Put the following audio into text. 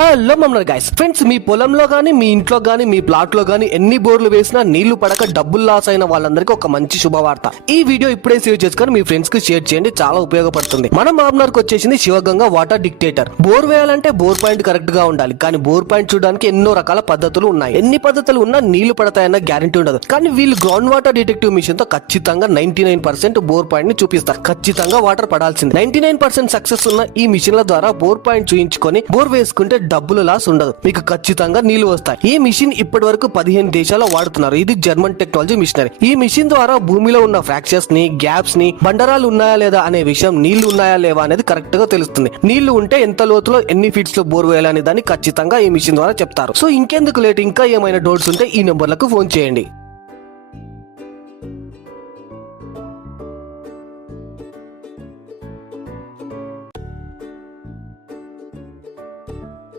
Hello మమ్మల్ని guys friends, మీ పొలంలో గానీ మీ ఇంట్లో గానీ మీ ప్లాట్ లో గానీ ఎన్ని బోర్లు వేసినా నీళ్లు పడక డబ్బులు లాస్ అయిన వాళ్ళందరికీ ఒక మంచి శుభవార్త. ఈ వీడియో ఇప్పుడే సేవ్ చేసుకొని మీ ఫ్రెండ్స్ కి షేర్ చేయండి, చాలా ఉపయోగపడుతుంది. మన మామ్నార్ కి వచ్చేసింది శివగంగా వాటర్ డిక్టేటర్. బోర్ వేయాలంటే బోర్ పాయింట్ కరెక్ట్ గా ఉండాలి, కానీ బోర్ పాయింట్ చూడడానికి ఎన్నో రకాల పద్ధతులు ఉన్నాయి. ఎన్ని పద్ధతులు ఉన్నా నీళ్లు పడతాయన్న గ్యారంటీ ఉండదు. కానీ వీళ్ళు గ్రౌండ్ వాటర్ డిటెక్టివ్ మిషన్ తో ఖచ్చితంగా 99% బోర్ పాయింట్ ని చూపిస్తారు. ఖచ్చితంగా వాటర్ పడాల్సింది. 99% సక్సెస్ ఉన్న ఈ మిషన్ల ద్వారా బోర్ పాయింట్ చూయించుకొని బోర్ వేసుకుంటే డబ్బులు లాస్ ఉండదు, మీకు ఖచ్చితంగా నీళ్లు వస్తాయి. ఈ మిషన్ ఇప్పటి వరకు 15 దేశాల్లో వాడుతున్నారు. ఇది జర్మన్ టెక్నాలజీ మిషనరీ. ఈ మిషన్ ద్వారా భూమిలో ఉన్న ఫ్రాక్చర్స్ ని, గ్యాప్స్ ని, బండరాలు ఉన్నాయా లేదా అనే విషయం, నీళ్లు ఉన్నాయా లేవా అనేది కరెక్ట్ గా తెలుస్తుంది. నీళ్లు ఉంటే ఎంత లోతులో ఎన్ని ఫీట్స్ లో బోర్ వేయాలనే దాన్ని ఖచ్చితంగా ఈ మిషన్ ద్వారా చెప్తారు. సో ఇంకెందుకు లేట్, ఇంకా ఏమైనా డౌట్స్ ఉంటే ఈ నెంబర్లకు ఫోన్ చేయండి.